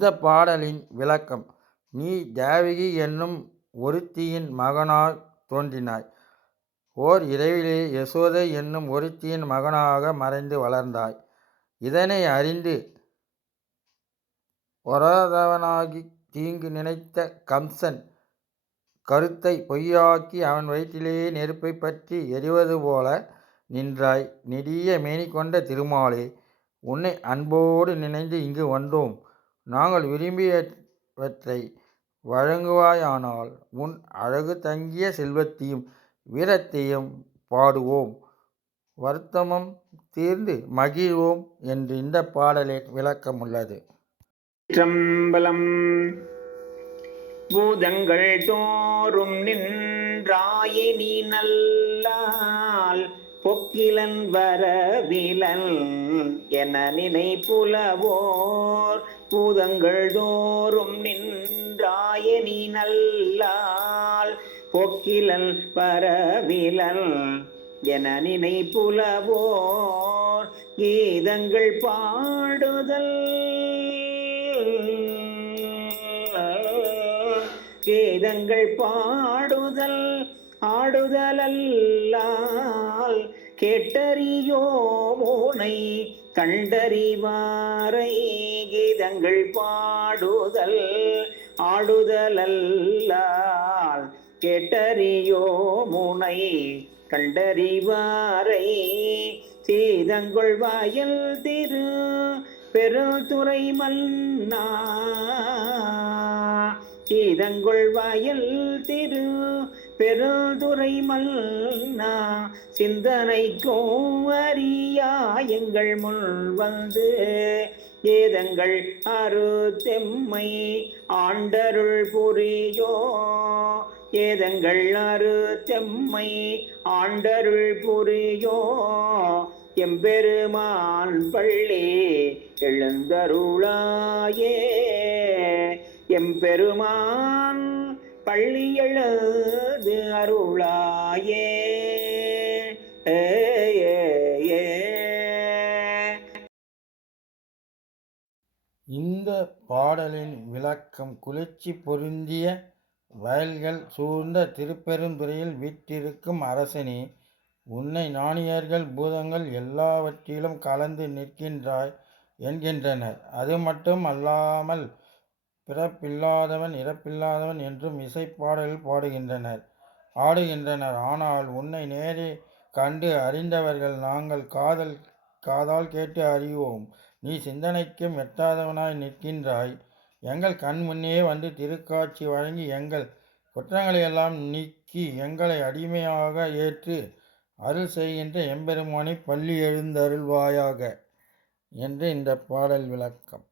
இந்தப் பாடலின் விளக்கம் நீ தேவகி என்னும் ஒருத்தியின் மகனாய் தோன்றினாய். ஓர் இரவிலே யசோதை என்னும் ஒருத்தியின் மகனாக மறைந்து வளர்ந்தாய். இதனை அறிந்து பொறாதவனாகித் தீங்கு நினைத்த கம்சன் கருத்தை பொய்யாக்கி அவன் வயிற்றிலேயே நெருப்பைப் பற்றி எறிவதுபோல நின்றாய். நெடிய மேனிக்கொண்ட திருமாலே. உன்னை அன்போடு நினைந்து இங்கு வந்தோம். நாங்கள் விரும்பியவற்றை வழங்குவாயானால் உன் அழகு தங்கிய செல்வத்தையும் வீரத்தையும் பாடுவோம் வருத்தமும் தீர்ந்து மகிழ்வோம் என்று இந்த பாடலின் விளக்கம் உள்ளது. திருச்சிற்றம்பலம் பூதங்கள் தோறும் நின்றாயே நீ நல்லால் கொக்கிலன் வரவிலன் என நினைப்புலவோர். பூதங்கள் தோறும் நின்றாயே நீ நல்லால் கொக்கிலன் வரவிலன் என நினைப்புலவோர். கீதங்கள் பாடுதல். கீதங்கள் பாடுதல். ஆடுதலல்லால் கேட்டறியோ மோனை கண்டறிவாரை கீதங்கள் பாடுதல் ஆடுதலல்லால் கேட்டறியோ முனை கண்டறிவாரை சீதங்கொள் வாயல் திரு பெருந்துறை மன்னா சீதங்கொள் வாயல் திரு பெருந்துரை மல்னா சிந்தனைக்கும் அறியா எங்கள் முன் வந்து ஏதங்கள் அரு தெம்மை ஆண்டருள் புரியோ. ஏதங்கள் அரு தெம்மை ஆண்டருள் புரியோ. எம்பெருமான் பள்ளி எழுந்தருளாயே. எம்பெருமான் பள்ளியழது அருளாயே இந்த பாடலின் விளக்கம் குளிர்ச்சி பொருந்திய வயல்கள் சூழ்ந்த திருப்பெருந்துறையில் வீற்றிருக்கும் அரசனே உன்னை நாணியர்கள் பூதங்கள் எல்லாவற்றிலும் கலந்து நிற்கின்றாய் என்கின்றனர். அது மட்டும் அல்லாமல் பிறப்பில்லாதவன் இறப்பில்லாதவன் என்றும் இசைப்பாடல்கள் பாடுகின்றனர் ஆடுகின்றனர். ஆனால் உன்னை நேரே கண்டு அறிந்தவர்கள் நாங்கள் காதல் காதால் கேட்டு அறிவோம். நீ சிந்தனைக்கும் எட்டாதவனாய் நிற்கின்றாய். எங்கள் கண் முன்னே வந்து திருக்காட்சி வழங்கி எங்கள் குற்றங்களையெல்லாம் நீக்கி எங்களை அடிமையாக ஏற்று அருள் செய்கின்ற எம்பெருமானை பள்ளி எழுந்தருள்வாயாக என்று இந்த பாடல் விளக்கம்.